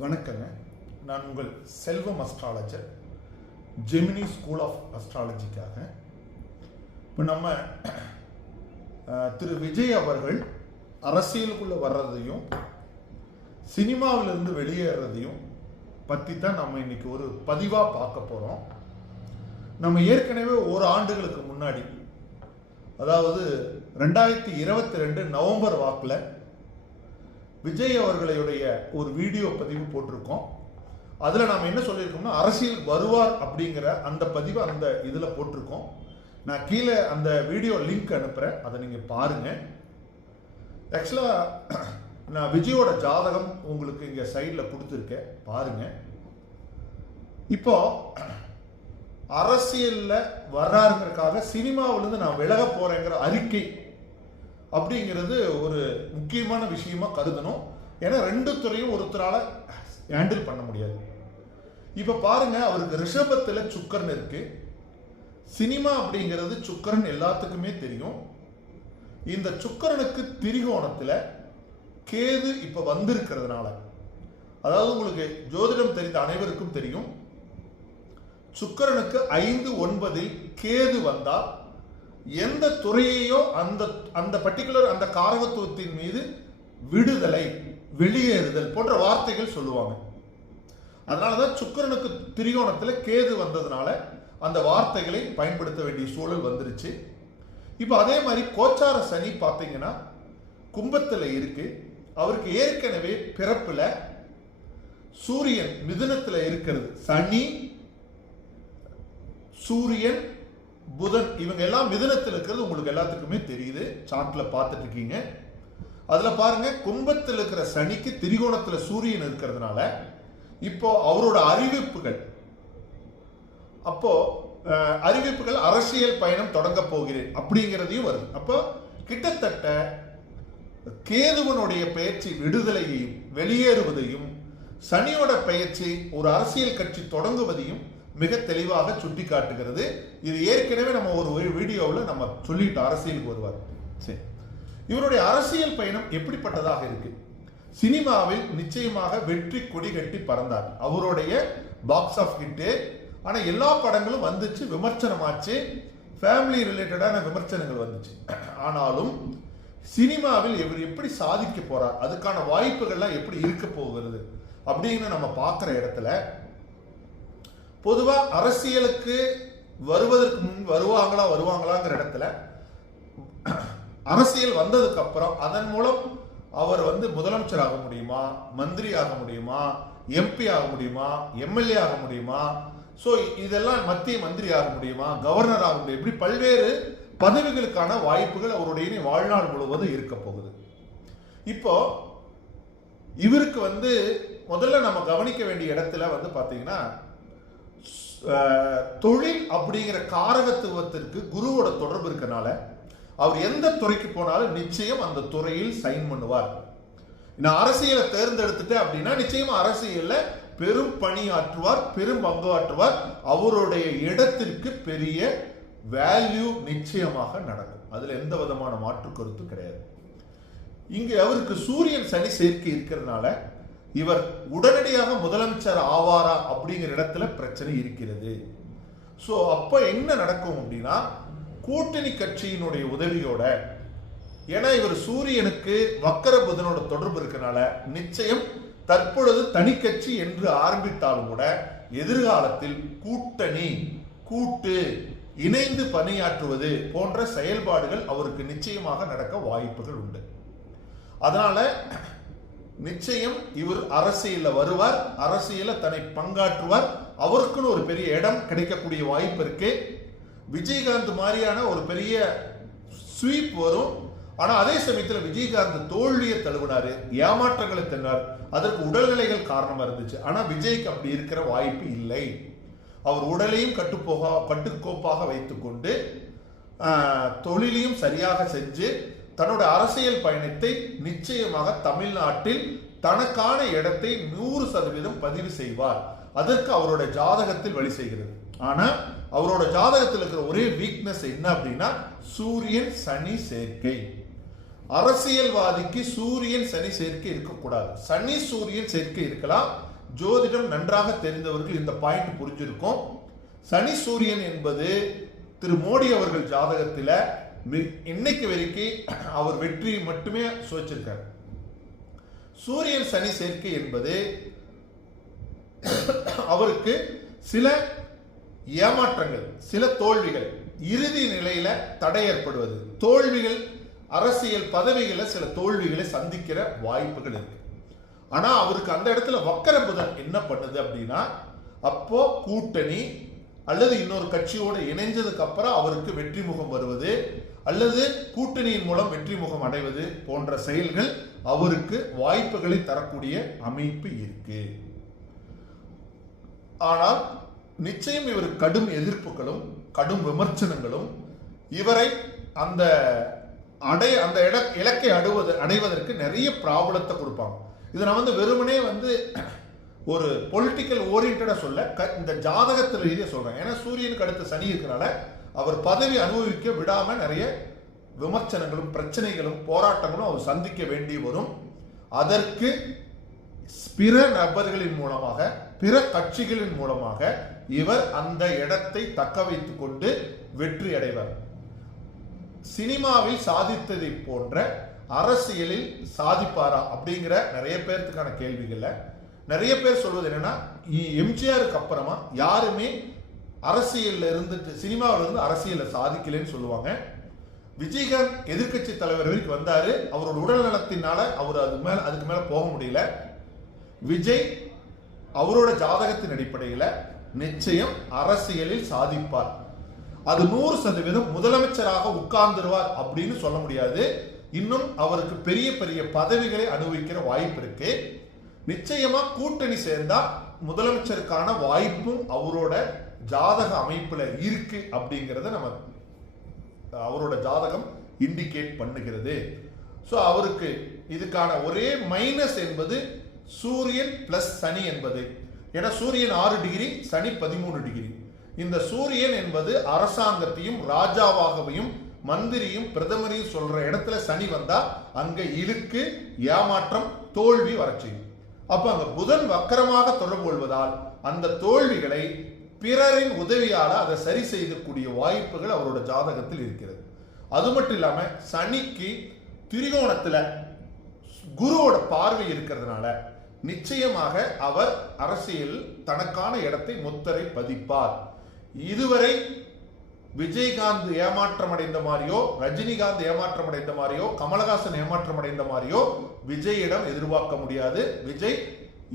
வணக்கங்க. நான் உங்கள் Selvam astrologer Gemini school of அஸ்ட்ராலஜிக்காக இப்போ நம்ம திரு விஜய் அவர்கள் அரசியலுக்குள்ளே வர்றதையும் சினிமாவிலிருந்து வெளியேறதையும் பற்றி தான் நம்ம இன்னைக்கு ஒரு பதிவாக பார்க்க போகிறோம் நம்ம ஏற்கனவே ஒரு ஆண்டுகளுக்கு முன்னாடி அதாவது ரெண்டாயிரத்தி இருபத்தி ரெண்டு நவம்பர் வாக்கில் விஜய் அவர்களுடைய ஒரு வீடியோ பதிவு போட்டிருக்கோம். அதில் நாம் என்ன சொல்லியிருக்கோம்னா அரசியல் வருவார் அப்படிங்கிற அந்த பதிவு அந்த இதில் போட்டிருக்கோம். நான் கீழே அந்த வீடியோ லிங்க் அனுப்புகிறேன் அதை நீங்கள் பாருங்கள் ஆக்சுவலாக நான் விஜயோட ஜாதகம் உங்களுக்கு இங்கே சைடில் கொடுத்துருக்கேன். பாருங்கள் இப்போ அரசியலில் வர்றாருங்கிறதுக்காக சினிமாவிலேருந்து நான் விலக போகிறேங்கிற அறிக்கை அப்படிங்கிறது ஒரு முக்கியமான விஷயமா கருதணும். ஏன்னா ரெண்டு துறையும் ஒருத்தரால் ஹேண்டில் பண்ண முடியாது. இப்போ பாருங்க அவருக்கு ரிஷபத்தில் சுக்கரன் இருக்கு. சினிமா அப்படிங்கிறது சுக்கரன் எல்லாத்துக்குமே தெரியும். இந்த சுக்கரனுக்கு திரிகோணத்தில் கேது இப்போ வந்திருக்கிறதுனால அதாவது உங்களுக்கு ஜோதிடம் தெரிந்த அனைவருக்கும் தெரியும். சுக்கரனுக்கு ஐந்து ஒன்பதில் கேது வந்தால் எந்த துறையையோ அந்த அந்த பர்டிகுலர் அந்த காரகத்துவத்தின் மீது விடுதலை வெளியேறுதல் போன்ற வார்த்தைகள் சொல்லுவாங்க. அதனால தான் சுக்கிரனுக்கு திரிகோணத்தில் கேது வந்ததுனால அந்த வார்த்தைகளை பயன்படுத்த வேண்டிய சூழல் வந்துருச்சு. இப்போ அதே மாதிரி கோச்சார சனி பார்த்தீங்கன்னா கும்பத்தில் இருக்கு. அவருக்கு ஏற்கனவே பிறப்பில் சூரியன் மிதுனத்தில் இருக்கிறது. சனி சூரியன் புதன் இவங்க எல்லாம் மிதுனத்தில் இருக்கிறது உங்களுக்கு எல்லாத்துக்குமே தெரியுது. சாட்டில் பார்த்துட்டு இருக்கீங்க அதில் பாருங்க கும்பத்தில் இருக்கிற சனிக்கு திரிகோணத்தில் சூரியன் இருக்கிறதுனால இப்போ அவரோட அறிவிப்புகள் அப்போ அறிவிப்புகள் அரசியல் பயணம் தொடங்க போகிறேன் அப்படிங்கிறதையும் வருது. அப்போ கிட்டத்தட்ட கேதுவனுடைய பயிற்சி விடுதலையையும் வெளியேறுவதையும் சனியோட பயிற்சி ஒரு அரசியல் கட்சி தொடங்குவதையும் மிக தெளிவாக சுட்டி காட்டுகிறது இது ஏற்கனவே நம்ம ஒரு வீடியோவில் நம்ம சொல்லிட்டோம் அரசியலுக்கு வருவார். சரி. இவருடைய அரசியல் பயணம் எப்படிப்பட்டதாக இருக்கு? சினிமாவில் நிச்சயமாக வெற்றி கொடி கட்டி பறந்தார். அவருடைய பாக்ஸ் ஆஃப் ஹிட்டு ஆனால் எல்லா படங்களும் வந்துச்சு விமர்சனமாச்சு. ஃபேமிலி ரிலேட்டடான விமர்சனங்கள் வந்துச்சு. ஆனாலும் சினிமாவில் இவர் எப்படி சாதிக்க போறார்? அதுக்கான வாய்ப்புகள்லாம் எப்படி இருக்க போகிறது அப்படின்னு நம்ம பார்க்குற இடத்துல பொதுவாக அரசியலுக்கு வருவதற்கு முன் வருவாங்களா வருவாங்களாங்கிற இடத்துல அரசியல் வந்ததுக்கு அப்புறம் அதன் மூலம் அவர் வந்து முதலமைச்சர் ஆக முடியுமா மந்திரி ஆக முடியுமா எம்பி ஆக முடியுமா எம்எல்ஏ ஆக முடியுமா? ஸோ இதெல்லாம் மத்திய மந்திரி ஆக முடியுமா கவர்னர் ஆக முடியும் இப்படி பல்வேறு பதவிகளுக்கான வாய்ப்புகள் அவருடைய இனி வாழ்நாள் முழுவதும் இருக்க போகுது. இப்போ இவருக்கு வந்து முதல்ல நம்ம கவனிக்க வேண்டிய இடத்துல வந்து பார்த்தீங்கன்னா தொழில் அப்படிங்கிற காரகத்துவத்திற்கு குருவோட தொடர்பு இருக்கனால அவர் எந்த துறைக்கு போனாலும் நிச்சயம் அந்த துறையில் சைன் பண்ணுவார். நான் அரசியலை தேர்ந்தெடுத்துட்டேன் அப்படின்னா நிச்சயமா அரசியல்ல பெரும் பணியாற்றுவார் பெரும் பங்கு ஆற்றுவார் அவருடைய இடத்திற்கு பெரிய வேல்யூ நிச்சயமாக நடக்கும். அதுல எந்த விதமான மாற்று கருத்தும் கிடையாது. இங்கு அவருக்கு சூரியன் சனி சேர்க்கை இருக்கிறதுனால இவர் உடனடியாக முதலமைச்சர் ஆவாரா அப்படிங்கிற இடத்துல பிரச்சனை இருக்கிறது. ஸோ அப்போ என்ன நடக்கும் அப்படின்னா கூட்டணி கட்சியினுடைய உதவியோட ஏன்னா இவர் சூரியனுக்கு வக்கர புதனோட தொடர்பு இருக்கனால நிச்சயம் தற்பொழுது தனி கட்சி என்று ஆரம்பித்தாலும் கூட எதிர்காலத்தில் கூட்டணி கூட்டு இணைந்து பணியாற்றுவது போன்ற செயல்பாடுகள் அவருக்கு நிச்சயமாக நடக்க வாய்ப்புகள் உண்டு. அதனால நிச்சயம் இவர் அரசியல வருவார் அரசியல தன்னை பங்காற்றுவார். அவருக்குன்னு ஒரு பெரிய இடம் கிடைக்கக்கூடிய வாய்ப்பு இருக்கு. விஜயகாந்த் மாதிரியான ஒரு பெரிய ஸ்வீப் வரும். ஆனா அதே சமயத்தில் விஜயகாந்த் தோல்வியை தழுவினாரு ஏமாற்றங்களை தின்னார் அதற்கு உடல்நிலைகள் காரணமா இருந்துச்சு. ஆனா விஜய்க்கு அப்படி இருக்கிற வாய்ப்பு இல்லை. அவர் உடலையும் கட்டுப்போக கட்டுக்கோப்பாக வைத்துக்கொண்டு தொழிலையும் சரியாக செஞ்சு தன்னோட அரசியல் பயணத்தை நிச்சயமாக தமிழ்நாட்டில் தனக்கான இடத்தை நூறு சதவீதம் பதிவு செய்வார். அதற்கு அவரோட ஜாதகத்தில் வழி செய்கிறது. ஆனால் அவரோட ஜாதகத்தில் இருக்கிற ஒரே வீக்னஸ் என்ன அப்படின்னா சூரியன் சனி சேர்க்கை. அரசியல்வாதிக்கு சூரியன் சனி சேர்க்கை இருக்கக்கூடாது. சனி சூரியன் சேர்க்கை இருக்கலாம். ஜோதிடம் நன்றாக தெரிந்தவர்கள் இந்த பாயிண்ட் புரிஞ்சிருக்கும். சனி சூரியன் என்பது திரு மோடி அவர்கள் ஜாதகத்தில் இன்னைக்கு வரைக்கும் அவர் வெற்றி மட்டுமே சுவைச்சிருக்கார். சூரியன் சனி சேர்க்கை என்பது அவருக்கு சில ஏமாற்றங்கள் சில தோல்விகள் இறுதி நிலையில தடை ஏற்படுவது. தோல்விகள் அரசியல் பதவிகளை சில தோல்விகளை சந்திக்கிற வாய்ப்புகள் இருக்கு. ஆனா அவருக்கு அந்த இடத்துல வக்கர புதன் என்ன பண்ணுது அப்படின்னா அப்போ கூட்டணி அல்லது இன்னொரு கட்சியோடு இணைஞ்சதுக்கு அப்புறம் அவருக்கு வெற்றி முகம் வருவது அல்லது கூட்டணியின் மூலம் வெற்றி முகம் அடைவது போன்ற செயல்கள் அவருக்கு வாய்ப்புகளை தரக்கூடிய அமைப்பு இருக்கு. ஆனால் நிச்சயம் இவர் கடும் எதிர்ப்புகளும் கடும் விமர்சனங்களும் இவரை அந்த அடைய அந்த இட இலக்கை அடைவது அடைவதற்கு நிறைய ப்ராப்ளத்தை கொடுப்பாங்க. இதை நான் வந்து வெறுமனே வந்து ஒரு பொலிட்டிக்கல் ஓரியன்டாக சொல்ல க இந்த ஜாதகத்தில் ரீதியாக சொல்கிறேன் ஏன்னா சூரியனுக்கு அடுத்த சனி இருக்கிறனால அவர் பதவி அனுபவிக்க விடாமல் நிறைய விமர்சனங்களும் பிரச்சனைகளும் போராட்டங்களும் அவர் சந்திக்க வேண்டி வரும். அதற்கு பிற நபர்களின் மூலமாக பிற கட்சிகளின் மூலமாக இவர் அந்த இடத்தை தக்க வைத்து கொண்டு வெற்றி அடைவார். சினிமாவில் சாதித்ததை போன்ற அரசியலில் சாதிப்பாரா அப்படிங்கிற நிறைய பேர்த்துக்கான கேள்விகளை நிறைய பேர் சொல்வது என்னன்னா எம்ஜிஆருக்கு அப்புறமா யாருமே அரசியலில் இருந்துட்டு சினிமாவில் இருந்து அரசியலில் சாதிக்கலைன்னு சொல்லுவாங்க. விஜயகாந்த் எதிர்க்கட்சி தலைவர் வரைக்கும் வந்தார். அவரோட உடல் நலத்தினால அவர் அது மேலே அதுக்கு மேலே போக முடியல. விஜய் அவரோட ஜாதகத்தின் அடிப்படையில் நிச்சயம் அரசியலில் சாதிப்பார். அது நூறு சதவீதம் முதலமைச்சராக உட்கார்ந்துருவார் அப்படின்னு சொல்ல முடியாது. இன்னும் அவருக்கு பெரிய பெரிய பதவிகளை அனுபவிக்கிற வாய்ப்பு இருக்கு. நிச்சயமா கூட்டணி சேர்ந்தா முதலமைச்சருக்கான வாய்ப்பும் அவரோட ஜாதக அமைப்பில் இருக்கு அப்படிங்கிறத நம்ம அவரோட ஜாதகம் இண்டிகேட் பண்ணுகிறது. ஸோ அவருக்கு இதுக்கான ஒரே மைனஸ் என்பது சூரியன் பிளஸ் சனி என்பது. ஏன்னா சூரியன் ஆறு டிகிரி சனி பதிமூணு டிகிரி இந்த சூரியன் என்பது அரசாங்கத்தையும் ராஜாவாகவையும் மந்திரியும் பிரதமரையும் சொல்ற இடத்துல சனி வந்தா அங்க இழுக்கு ஏமாற்றம் தோல்வி வரச் செய்யும் அப்ப அங்க புதன் வக்கரமாக தொடர்பு கொள்வதால் அந்த தோல்விகளை பிறரின் உதவியால் அதை சரி செய்யக்கூடிய வாய்ப்புகள் அவரோட ஜாதகத்தில் இருக்கிறது. அது மட்டும் இல்லாமல் சனிக்கு திரிகோணத்தில் குருவோட பார்வை இருக்கிறதுனால நிச்சயமாக அவர் அரசியல் தனக்கான இடத்தை முத்தரை பதிப்பார். இதுவரை விஜயகாந்த் ஏமாற்றம் அடைந்த மாதிரியோ ரஜினிகாந்த் ஏமாற்றம் அடைந்த மாதிரியோ கமலஹாசன் ஏமாற்றம் அடைந்த மாதிரியோ விஜயிடம் எதிர்பார்க்க முடியாது. விஜய்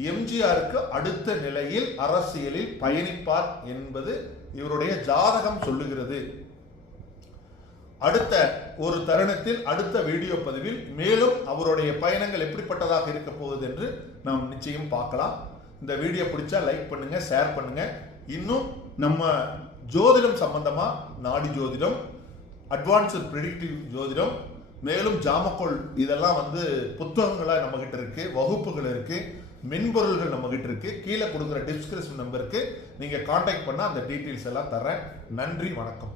எம்ஜிஆருக்கு அடுத்த நிலையில் அரசியலில் பயணிப்பார் என்பது இவருடைய ஜாதகம் சொல்லுகிறது. அடுத்த ஒரு தருணத்தில் அடுத்த வீடியோ பதிவில் மேலும் அவருடைய பயணங்கள் எப்படிப்பட்டதாக இருக்க போகுது என்று நாம் நிச்சயம் பார்க்கலாம். இந்த வீடியோ பிடிச்சா லைக் பண்ணுங்க ஷேர் பண்ணுங்க. இன்னும் நம்ம ஜோதிடம் சம்பந்தமா நாடி ஜோதிடம் அட்வான்ஸ்டு ப்ரிடிக்டிவ் ஜோதிடம் மேலும் ஜாமக்கோள் இதெல்லாம் வந்து புத்தகங்களாக நம்மக்கிட்ட இருக்குது வகுப்புகள் இருக்குது மென்பொருள்கள் நம்ம கிட்ட இருக்கு. கீழே கொடுக்குற டிஸ்கிரிப்ஷன் நம்பருக்கு நீங்க காண்டாக்ட் பண்ணால் அந்த டீட்டெயில்ஸ் எல்லாம் தரேன் நன்றி வணக்கம்.